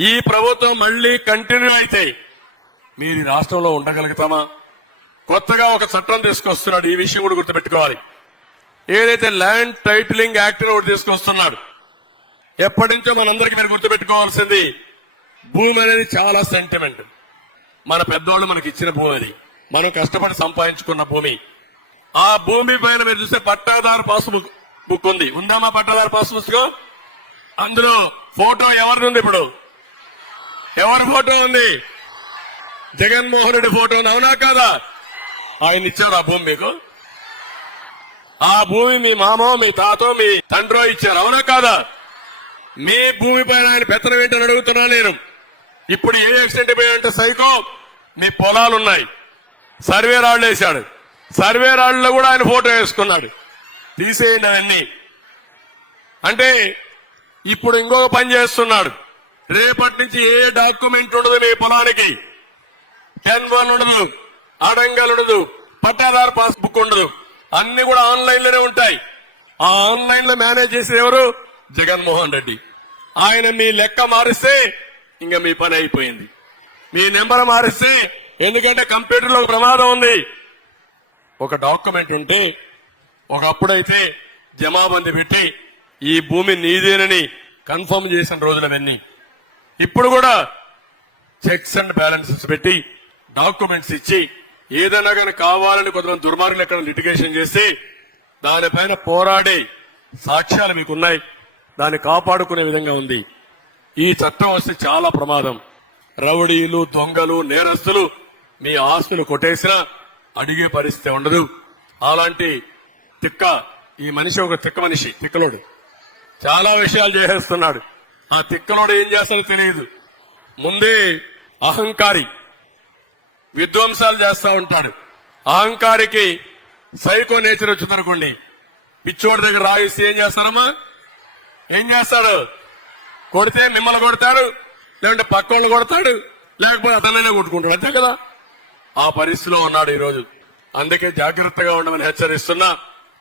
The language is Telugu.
ఈ ప్రభుత్వం మళ్ళీ కంటిన్యూ అయితే మీరు రాష్ట్రంలో ఉండగలుగుతామా? కొత్తగా ఒక చట్టం తీసుకొస్తున్నాడు. ఈ విషయం కూడా గుర్తుపెట్టుకోవాలి. ఏదైతే ల్యాండ్ టైటిలింగ్ యాక్ట్ ఒకటి తీసుకొస్తున్నాడు ఎప్పటి నుంచో మనందరికీ మీరు గుర్తుపెట్టుకోవాల్సింది భూమి అనేది చాలా సెంటిమెంట్ మన పెద్దోళ్ళు మనకి ఇచ్చిన భూమి అది. మనం కష్టపడి సంపాదించుకున్న భూమి. ఆ భూమి పైన మీరు చూస్తే పట్టాదారు పాస్ బుక్ బుక్ ఉంది. ఉందామా పట్టాదారు పాస్ బుక్ అందులో ఫోటో ఎవరిది ఉంది ఇప్పుడు? ఎవరి ఫోటో ఉంది? జగన్మోహన్ రెడ్డి ఫోటో ఉంది, అవునా కాదా? ఆయన ఇచ్చారు ఆ భూమి మీకు? ఆ భూమి మీ మామో మీ తాతో మీ తండ్రో ఇచ్చారు. అవునా కాదా? మీ భూమి పైన ఆయన పెత్తనం ఏంటని అడుగుతున్నా నేను. ఇప్పుడు ఏ యాక్సిడెంట్ పోయాడంటే సైకో మీ పొలాలు ఉన్నాయి సర్వే రాళ్ళు వేశాడు. సర్వే రాళ్ళలో కూడా ఆయన ఫోటో వేసుకున్నాడు. తీసేయండి అవన్నీ. అంటే ఇప్పుడు ఇంకొక పని చేస్తున్నాడు. రేపటి నుంచి ఏ డాక్యుమెంట్ ఉండదు మీ పొలానికి. టెన్ వన్ ఉండదు అడంగల్ ఉండదు పట్టాదారు పాస్ బుక్ ఉండదు. అన్ని కూడా ఆన్లైన్లోనే ఉంటాయి. ఆ ఆన్లైన్లో మేనేజ్ చేసేది ఎవరు? జగన్మోహన్ రెడ్డి. ఆయన మీ లెక్క మారిస్తే ఇంకా మీ పని అయిపోయింది. మీ నెంబర్ మారిస్తే ఎందుకంటే కంప్యూటర్లో ప్రమాదం ఉంది. ఒక డాక్యుమెంట్ ఉంటే ఒకప్పుడైతే జమాబంది పెట్టి ఈ భూమి నీదేనని కన్ఫర్మ్ చేసిన రోజులవన్నీ. ఇప్పుడు కూడా చెక్స్ అండ్ బ్యాలెన్సెస్ పెట్టి డాక్యుమెంట్స్ ఇచ్చి ఏదైనా కానీ కావాలని కొంతమంది దుర్మార్గులు ఎక్కడ లిటిగేషన్ చేసి దానిపైన పోరాడే సాక్ష్యాలు మీకున్నాయి. దాన్ని కాపాడుకునే విధంగా ఉంది. ఈ చట్టం వస్తే చాలా ప్రమాదం. రౌడీలు దొంగలు నేరస్తులు మీ ఆస్తులు కొట్టేసినా అడిగే పరిస్థితి ఉండదు. అలాంటి తిక్క ఈ మనిషి ఒక తిక్క మనిషి తిక్కలోడు. చాలా విషయాలు చేసేస్తున్నాడు. ఆ తిక్కలోడు ఏం చేస్తాడో తెలియదు. ముందే అహంకారి విధ్వంసాలు చేస్తూ ఉంటాడు. అహంకారికి సైకో నేచర్ వచ్చిందనుకోండి పిచ్చోడి దగ్గర రాయిస్తే ఏం చేస్తారమ్మా? ఏం చేస్తాడు? కొడితే మిమ్మల్ని కొడతాడు లేదంటే పక్కోళ్ళు కొడతాడు లేకపోతే అతనైనా కొట్టుకుంటాడు. అంతే కదా? ఆ పరిస్థితిలో ఉన్నాడు ఈరోజు. అందుకే జాగ్రత్తగా ఉండమని హెచ్చరిస్తున్నా.